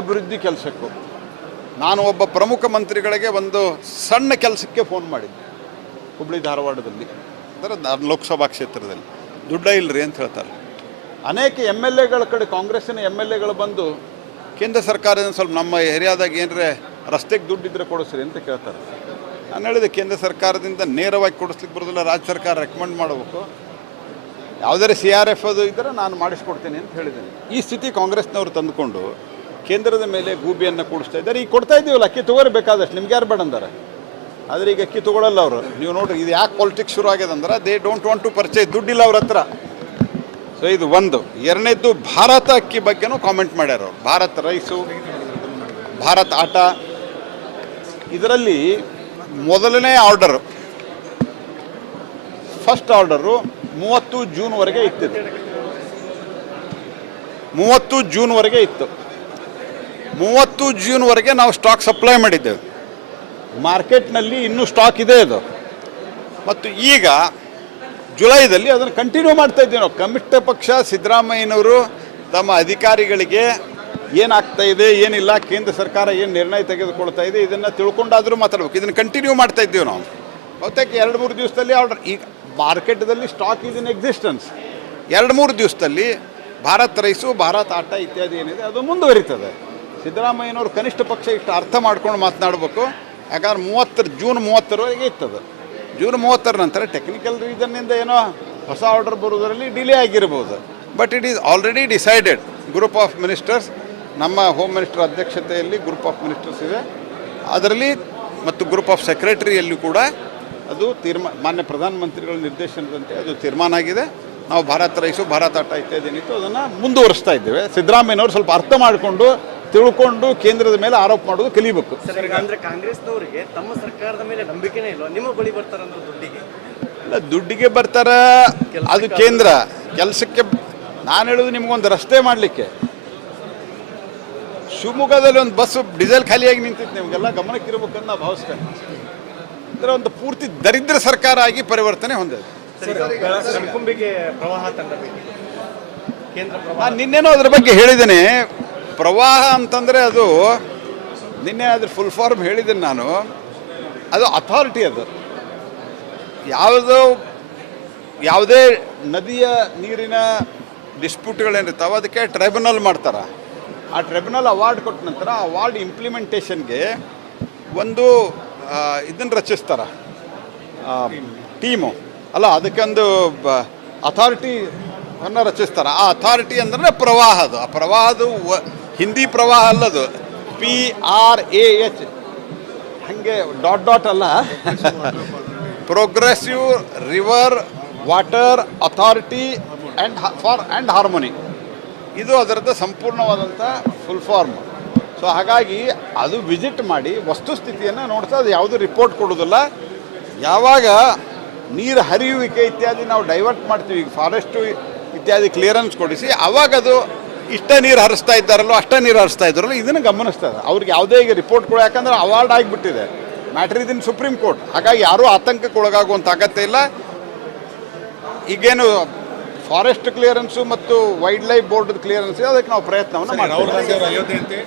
ಅಭಿವೃದ್ಧಿ ಕೆಲಸಕ್ಕೂ. ನಾನು ಒಬ್ಬ ಪ್ರಮುಖ ಮಂತ್ರಿಗಳಿಗೆ ಒಂದು ಸಣ್ಣ ಕೆಲಸಕ್ಕೆ ಫೋನ್ ಮಾಡಿದ್ದೆ ಹುಬ್ಬಳ್ಳಿ ಧಾರವಾಡದಲ್ಲಿ, ಅಂದರೆ ಲೋಕಸಭಾ ಕ್ಷೇತ್ರದಲ್ಲಿ. ದುಡ್ಡ ಇಲ್ಲರಿ ಅಂತ ಹೇಳ್ತಾರೆ. ಅನೇಕ ಎಮ್ ಎಲ್ ಎಗಳ ಕಡೆ ಕಾಂಗ್ರೆಸ್ಸಿನ ಎಮ್ ಎಲ್ ಎಗಳು ಬಂದು ಕೇಂದ್ರ ಸರ್ಕಾರದಿಂದ ಸ್ವಲ್ಪ ನಮ್ಮ ಏರಿಯಾದಾಗ ಏನರೇ ರಸ್ತೆಗೆ ದುಡ್ಡಿದ್ರೆ ಕೊಡಿಸ್ರಿ ಅಂತ ಕೇಳ್ತಾರೆ. ನಾನು ಹೇಳಿದೆ ಕೇಂದ್ರ ಸರ್ಕಾರದಿಂದ ನೇರವಾಗಿ ಕೊಡಿಸ್ಲಿಕ್ಕೆ ಬರೋದಿಲ್ಲ, ರಾಜ್ಯ ಸರ್ಕಾರ ರೆಕಮೆಂಡ್ ಮಾಡಬೇಕು. ಯಾವುದೇ CRF ಅದು ಇದ್ದರೆ ನಾನು ಮಾಡಿಸ್ಕೊಡ್ತೀನಿ ಅಂತ ಹೇಳಿದ್ದೀನಿ. ಈ ಸ್ಥಿತಿ ಕಾಂಗ್ರೆಸ್ನವರು ತಂದುಕೊಂಡು ಕೇಂದ್ರದ ಮೇಲೆ ಗೂಬಿಯನ್ನು ಕೂಡಿಸ್ತಾ ಇದ್ದಾರೆ. ಈಗ ಕೊಡ್ತಾ ಇದ್ದೀವಲ್ಲ, ಅಕ್ಕಿ ತೊಗೊರಿ ಬೇಕಾದಷ್ಟು, ನಿಮ್ಗೆ ಯಾರು ಬೇಡ ಅಂತಾರೆ. ಆದರೆ ಈಗ ಅಕ್ಕಿ ತೊಗೊಳ್ಳಲ್ಲ ಅವರು. ನೀವು ನೋಡಿರಿ ಇದು ಯಾಕೆ ಪಾಲಿಟಿಕ್ಸ್ ಶುರು ಆಗಿದೆ ಅಂದ್ರೆ they don't want to purchase, ದುಡ್ಡಿಲ್ಲ ಅವ್ರ ಹತ್ರ. ಸೊ ಇದು ಒಂದು. ಎರಡನೇದ್ದು ಭಾರತ ಅಕ್ಕಿ ಬಗ್ಗೆನೂ ಕಾಮೆಂಟ್ ಮಾಡ್ಯಾರ ಅವರು. ಭಾರತ್ ರೈಸು, ಭಾರತ್ ಆಟ, ಇದರಲ್ಲಿ ಮೊದಲನೇ ಆರ್ಡರು, ಫಸ್ಟ್ ಆರ್ಡರು 30 ಜೂನ್ವರೆಗೆ ಇತ್ತಿದ್ದು. 30 ಜೂನ್ವರೆಗೆ ಇತ್ತು. 30 ಜೂನ್ವರೆಗೆ ನಾವು ಸ್ಟಾಕ್ ಸಪ್ಲೈ ಮಾಡಿದ್ದೇವೆ. ಮಾರ್ಕೆಟ್ನಲ್ಲಿ ಇನ್ನೂ ಸ್ಟಾಕ್ ಇದೆ ಅದು. ಮತ್ತು ಈಗ ಜುಲೈದಲ್ಲಿ ಅದನ್ನು ಕಂಟಿನ್ಯೂ ಮಾಡ್ತಾ ಇದ್ದೀವಿ ನಾವು. ಕನಿಷ್ಠ ಪಕ್ಷ ಸಿದ್ದರಾಮಯ್ಯನವರು ತಮ್ಮ ಅಧಿಕಾರಿಗಳಿಗೆ ಏನಾಗ್ತಾ ಇದೆ, ಏನಿಲ್ಲ, ಕೇಂದ್ರ ಸರ್ಕಾರ ಏನು ನಿರ್ಣಯ ತೆಗೆದುಕೊಳ್ತಾ ಇದೆ, ಇದನ್ನು ತಿಳ್ಕೊಂಡಾದರೂ ಮಾತಾಡಬೇಕು. ಇದನ್ನು ಕಂಟಿನ್ಯೂ ಮಾಡ್ತಾ ಇದ್ದೀವಿ ನಾವು. ಬಹುತೇಕ 2-3 ದಿವಸದಲ್ಲಿ ಆರ್ಡರ್. ಈಗ ಮಾರ್ಕೆಟ್ದಲ್ಲಿ ಸ್ಟಾಕ್ ಇಸ್ ಇನ್ ಎಕ್ಸಿಸ್ಟೆನ್ಸ್. 2-3 ದಿವಸದಲ್ಲಿ ಭಾರತ್ ರೈಸು, ಭಾರತ್ ಆಟ ಇತ್ಯಾದಿ ಏನಿದೆ ಅದು ಮುಂದುವರಿತದೆ. ಸಿದ್ದರಾಮಯ್ಯನವರು ಕನಿಷ್ಠ ಪಕ್ಷ ಇಷ್ಟು ಅರ್ಥ ಮಾಡ್ಕೊಂಡು ಮಾತನಾಡಬೇಕು. ಯಾಕಂದ್ರೆ ಜೂನ್ 30ರವರೆಗೆ ಇರ್ತದೆ. ಜೂನ್ 30ರ ನಂತರ ಟೆಕ್ನಿಕಲ್ ರೀಸನ್ನಿಂದ ಏನೋ ಹೊಸ ಆರ್ಡರ್ ಬರೋದರಲ್ಲಿ ಡಿಲೇ ಆಗಿರ್ಬೋದು. But it is already decided. Group of ministers, ನಮ್ಮ ಹೋಮ್ ಮಿನಿಸ್ಟರ್ ಅಧ್ಯಕ್ಷತೆಯಲ್ಲಿ ಗ್ರೂಪ್ ಆಫ್ ಮಿನಿಸ್ಟರ್ಸ್ ಇದೆ, ಅದರಲ್ಲಿ ಮತ್ತು ಗ್ರೂಪ್ ಆಫ್ ಸೆಕ್ರೆಟರಿಯಲ್ಲಿ ಕೂಡ ಅದು ಮಾನ್ಯ ಪ್ರಧಾನಮಂತ್ರಿಗಳ ನಿರ್ದೇಶನದಂತೆ ಅದು ತೀರ್ಮಾನ ಆಗಿದೆ. ನಾವು ಭಾರತ್ ರೈಸು, ಭಾರತ್ ಆಟ ಇತ್ಯಾದಿ ಏನಿತ್ತು ಅದನ್ನು ಮುಂದುವರಿಸ್ತಾ ಇದ್ದೇವೆ. ಸಿದ್ದರಾಮಯ್ಯನವರು ಸ್ವಲ್ಪ ಅರ್ಥ ಮಾಡಿಕೊಂಡು ತಿಳ್ಕೊಂಡು ಕೇಂದ್ರದ ಮೇಲೆ ಆರೋಪ ಮಾಡೋದು ಕಲಿಬೇಕು. ಅಂದರೆ ಕಾಂಗ್ರೆಸ್ನವರಿಗೆ ತಮ್ಮ ಸರ್ಕಾರದ ಮೇಲೆ ನಂಬಿಕೆನೇ ಇಲ್ಲ, ನಿಮ್ಮ ಬಳಿ ಬರ್ತಾರೆ ಅಂದ್ರೆ ದುಡ್ಡಿಗೆ ಇಲ್ಲ, ದುಡ್ಡಿಗೆ ಬರ್ತಾರ. ಅದು ಕೇಂದ್ರ ಕೆಲಸಕ್ಕೆ. ನಾನು ಹೇಳೋದು ನಿಮಗೊಂದು ರಸ್ತೆ ಮಾಡಲಿಕ್ಕೆ ಶಿವಮೊಗ್ಗದಲ್ಲಿ ಒಂದು ಬಸ್ ಡೀಸೆಲ್ ಖಾಲಿಯಾಗಿ ನಿಂತಿತ್ತು, ನಿಮಗೆಲ್ಲ ಗಮನಕ್ಕಿರ್ಬೇಕಂತ ನಾವು ಭಾವಿಸ್ತೇನೆ. ಅಂದರೆ ಒಂದು ಪೂರ್ತಿ ದರಿದ್ರ ಸರ್ಕಾರ ಆಗಿ ಪರಿವರ್ತನೆ ಹೊಂದಿದೆ. ನಾನು ನಿನ್ನೆನೋ ಅದ್ರ ಬಗ್ಗೆ ಹೇಳಿದ್ದೇನೆ. ಪ್ರವಾಹ ಅಂತಂದರೆ ಅದು ನಿನ್ನೆ ಅದ್ರ ಫುಲ್ ಫಾರ್ಮ್ ಹೇಳಿದ್ದೇನೆ ನಾನು. ಅದು ಅಥಾರಿಟಿ. ಅದು ಯಾವುದೇ ನದಿಯ ನೀರಿನ ಡಿಸ್ಪ್ಯೂಟ್ಗಳೇನಿರ್ತಾವೆ ಅದಕ್ಕೆ ಟ್ರೈಬ್ಯುನಲ್ ಮಾಡ್ತಾರೆ. ಆ ಟ್ರೈಬ್ಯುನಲ್ ಅವಾರ್ಡ್ ಕೊಟ್ಟ ನಂತರ ಆ ಅವಾರ್ಡ್ ಇಂಪ್ಲಿಮೆಂಟೇಷನ್ಗೆ ಒಂದು ಇದನ್ನು ರಚಿಸ್ತಾರೆ, ಟೀಮು ಅಲ್ಲ, ಅದಕ್ಕೊಂದು ಅಥಾರಿಟಿಯನ್ನು ರಚಿಸ್ತಾರೆ. ಆ ಅಥಾರಿಟಿ ಅಂದ್ರೆ ಪ್ರವಾಹದು. ಆ ಪ್ರವಾಹದು ಹಿಂದಿ ಪ್ರವಾಹ ಅಲ್ಲದು, PRAH, ಹಾಗೆ ಡಾಟ್ ಅಲ್ಲ, progressive river water authority and harmony. ಇದು ಅದರದ್ದು ಸಂಪೂರ್ಣವಾದಂಥ ಫುಲ್ ಫಾರ್ಮ್. ಸೊ ಹಾಗಾಗಿ ಅದು ವಿಸಿಟ್ ಮಾಡಿ ವಸ್ತುಸ್ಥಿತಿಯನ್ನು ನೋಡ್ತಾ ಅದು ಯಾವುದೂ ರಿಪೋರ್ಟ್ ಕೊಡೋದಿಲ್ಲ. ಯಾವಾಗ ನೀರು ಹರಿಯುವಿಕೆ ಇತ್ಯಾದಿ ನಾವು ಡೈವರ್ಟ್ ಮಾಡ್ತೀವಿ, ಈಗ ಫಾರೆಸ್ಟು ಇತ್ಯಾದಿ ಕ್ಲಿಯರೆನ್ಸ್ ಕೊಡಿಸಿ, ಆವಾಗ ಅದು ಇಷ್ಟ ನೀರು ಹರಿಸ್ತಾ ಇದ್ದಾರಲ್ಲೋ ಅಷ್ಟ ನೀರು ಹರಿಸ್ತಾ ಇದ್ದಾರಲ್ಲೋ ಇದನ್ನು ಗಮನಿಸ್ತದೆ. ಅವ್ರಿಗೆ ಯಾವುದೇ ಈಗ ರಿಪೋರ್ಟ್ ಕೊಡೋ, ಯಾಕಂದರೆ ಅವಾರ್ಡ್ ಆಗಿಬಿಟ್ಟಿದೆ, ಮ್ಯಾಟ್ರ್ ಇನ್ ಸುಪ್ರೀಂ ಕೋರ್ಟ್. ಹಾಗಾಗಿ ಯಾರೂ ಆತಂಕಕ್ಕೆ ಒಳಗಾಗುವಂಥ ಅಗತ್ಯ ಇಲ್ಲ. ಈಗೇನು ಫಾರೆಸ್ಟ್ ಕ್ಲಿಯರೆನ್ಸು ಮತ್ತು ವೈಲ್ಡ್ ಲೈಫ್ ಬೋರ್ಡ್ ಕ್ಲಿಯರೆನ್ಸ್ ಅದಕ್ಕೆ ನಾವು ಪ್ರಯತ್ನವನ್ನು ಮಾಡ್ತೀವಿ.